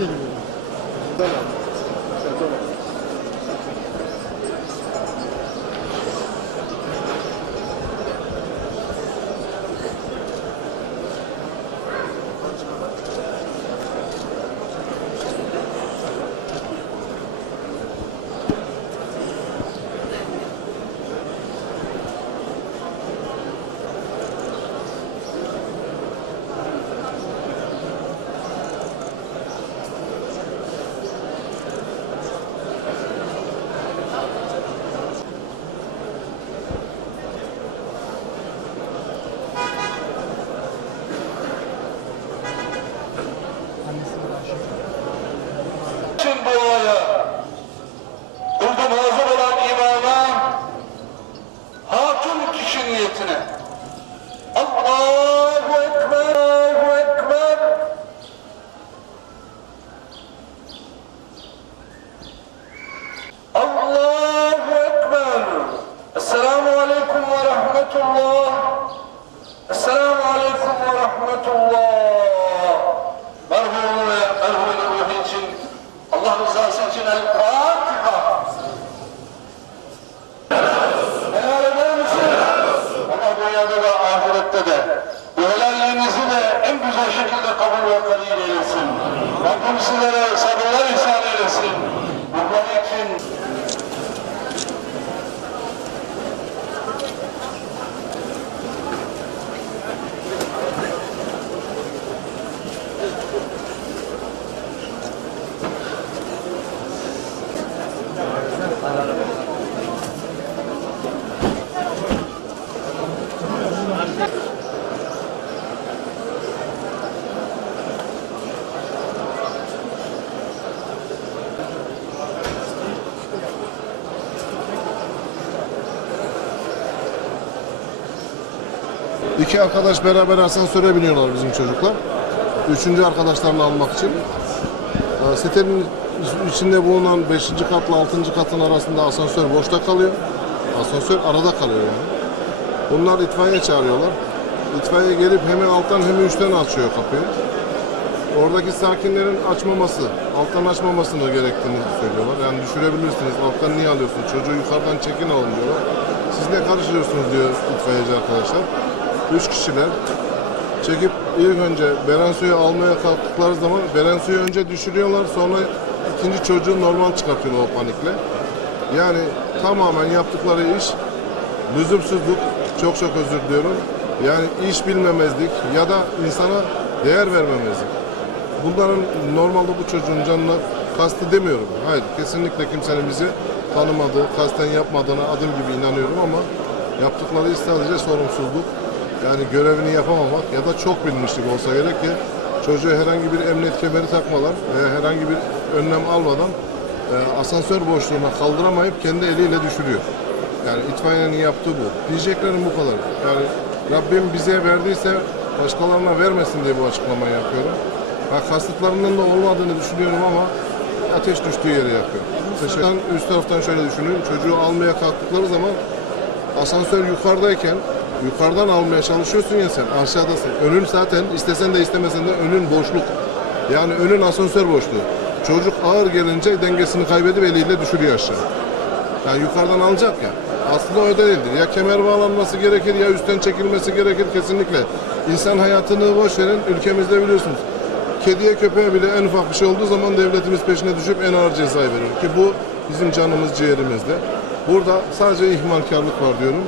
Syrien. İki arkadaş beraber asansöre biniyorlar bizim çocuklar. Üçüncü arkadaşlarını almak için. Ee, Sitenin içinde bulunan 5. katla 6. katın arasında asansör boşta kalıyor. Asansör arada kalıyor yani. Bunlar itfaiye çağırıyorlar. İtfaiye gelip hemen alttan hem üstten açıyor kapıyı. Oradaki sakinlerin açmaması, alttan açmamasını gerektiğini söylüyorlar. Yani düşürebilirsiniz, alttan niye alıyorsun? Çocuğu yukarıdan çekin alın diyorlar. Siz ne karıştırıyorsunuz diyor itfaiyeci arkadaşlar. Üç kişiler çekip ilk önce Beren suyu almaya kalktıkları zaman Beren suyu önce düşürüyorlar sonra ikinci çocuğu normal çıkartıyorlar o panikle. Yani tamamen yaptıkları iş lüzumsuzluk, çok çok özür diliyorum. Yani iş bilmemezlik ya da insana değer vermemezlik. Bunların normalde bu çocuğun canına kastı demiyorum. Hayır, kesinlikle kimsenin bizi tanımadığı, kasten yapmadığına adım gibi inanıyorum ama yaptıkları iş sadece sorumsuzluk. Yani görevini yapamamak ya da çok bilmişlik olsa gerek ki çocuğa herhangi bir emniyet kemeri takmadan veya herhangi bir önlem almadan e, asansör boşluğuna kaldıramayıp kendi eliyle düşürüyor. Yani itfaiyenin yaptığı bu. Diyeceklerim bu kadar. Yani Rabbim bize verdiyse başkalarına vermesin diye bu açıklamayı yapıyorum. Ha, kasıtlarının da olmadığını düşünüyorum ama ateş düştüğü yere yakıyor. Teşekkür Üst taraftan şöyle düşünün. Çocuğu almaya kalktıkları zaman asansör yukarıdayken yukarıdan almaya çalışıyorsun ya sen aşağıdasın. Önün zaten istesen de istemesen de önün boşluk. Yani önün asansör boşluğu. Çocuk ağır gelince dengesini kaybedip eliyle düşürüyor aşağı. Yani yukarıdan alacak ya. Aslında öyle değildir. Ya kemer bağlanması gerekir ya üstten çekilmesi gerekir kesinlikle. İnsan hayatını boş verin ülkemizde biliyorsunuz. Kediye köpeğe bile en ufak bir şey olduğu zaman devletimiz peşine düşüp en ağır cezayı verir. Ki bu bizim canımız ciğerimizde. Burada sadece ihmalkarlık var diyorum.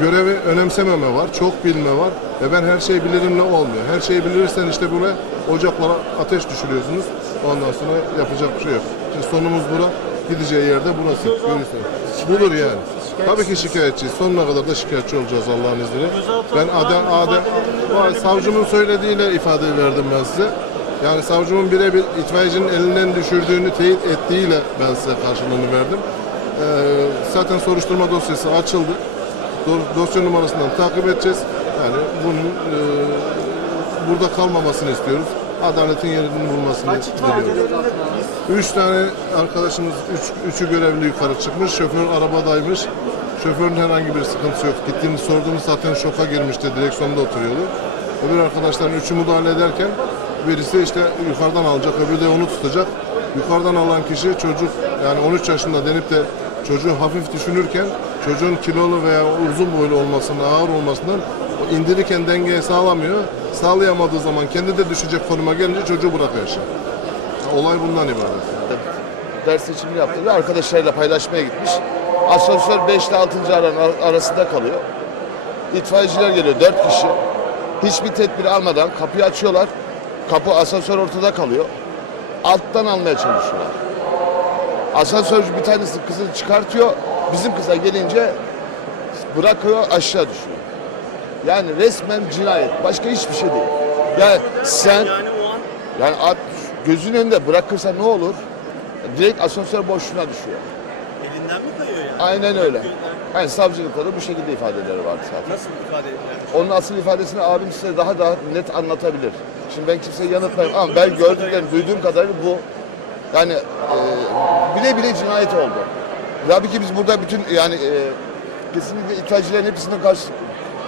Görevi önemsememe var, çok bilme var ve ben her şeyi bilirimle olmuyor. Her şeyi bilirsen işte buraya ocaklara ateş düşürüyorsunuz. Ondan sonra yapacak bir şey yok. İşte sonumuz bura, gideceği yerde burası. Görüyorsunuz. Budur yani. Tabii ki şikayetçiyiz. Sonuna kadar da şikayetçi olacağız Allah'ın izniyle. Ben adem, adem, savcımın söylediğiyle ifade verdim ben size. Yani savcımın birebir itfaiyecinin elinden düşürdüğünü teyit ettiğiyle ben size karşılığını verdim. Ee, zaten soruşturma dosyası açıldı. Do- dosya numarasından takip edeceğiz. Yani bunun e, burada kalmamasını istiyoruz. Adaletin yerinin bulmasını diliyoruz. Üç tane arkadaşımız, üç, üçü görevli yukarı çıkmış. Şoför arabadaymış. Şoförün herhangi bir sıkıntısı yok. Gittiğimiz sorduğumuz zaten şoka girmişti. Direksiyonda oturuyordu. Öbür arkadaşların üçü müdahale ederken Birisi işte yukarıdan alacak, öbürü de onu tutacak. Yukarıdan alan kişi çocuk yani 13 yaşında denip de çocuğu hafif düşünürken çocuğun kilolu veya uzun boylu olmasından, ağır olmasından o indirirken dengeyi sağlamıyor. Sağlayamadığı zaman kendi de düşecek konuma gelince çocuğu bırakıyor aşağı. Olay bundan ibaret. ders seçimini yaptı ve arkadaşlarıyla paylaşmaya gitmiş. Asansör 5 ile 6. aran ar- arasında kalıyor. İtfaiyeciler geliyor 4 kişi. Hiçbir tedbir almadan kapıyı açıyorlar. Kapı asansör ortada kalıyor. Alttan almaya çalışıyorlar. Asansörcü bir tanesi kızını çıkartıyor. Bizim kıza gelince bırakıyor aşağı düşüyor. Yani resmen cinayet. Başka hiçbir şey değil. Yani sen yani at, gözün önünde bırakırsa ne olur? Direkt asansör boşluğuna düşüyor. Elinden mi kayıyor yani? Aynen öyle. Yani savcılıkta da bu şekilde ifadeleri vardı zaten. Nasıl ifade edilir? Onun asıl ifadesini abim size daha daha net anlatabilir. Şimdi ben kimseyi yanıltmayayım ama ben gördüklerim, duyduğum kadarıyla bu yani e, bile bile cinayet oldu. Tabii ki biz burada bütün yani e, kesinlikle itfaiyecilerin hepsini karşı,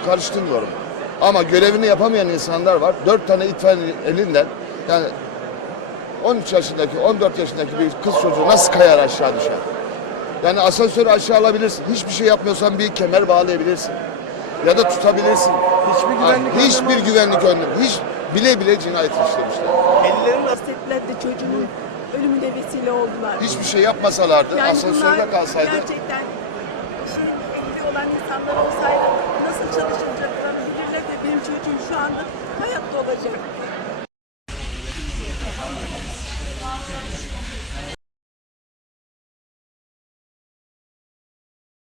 karıştırmıyorum. Ama görevini yapamayan insanlar var. Dört tane itfaiyenin elinden yani 13 yaşındaki, 14 yaşındaki bir kız çocuğu nasıl kayar aşağı düşer? Yani asansörü aşağı alabilirsin. Hiçbir şey yapmıyorsan bir kemer bağlayabilirsin. Ya da tutabilirsin. Hiçbir güvenlik Hiçbir önlemi- güvenlik önlemi. Hiç bile bile cinayet işlemişler. Ellerin Hasretler de çocuğun ölümüne vesile oldular. Hiçbir şey yapmasalardı, Yani asansörde kalsaydı gerçekten işin ehli olan insanlar olsaydı nasıl çalışılacaklarını bilirler de benim çocuğum şu anda hayatta olacak.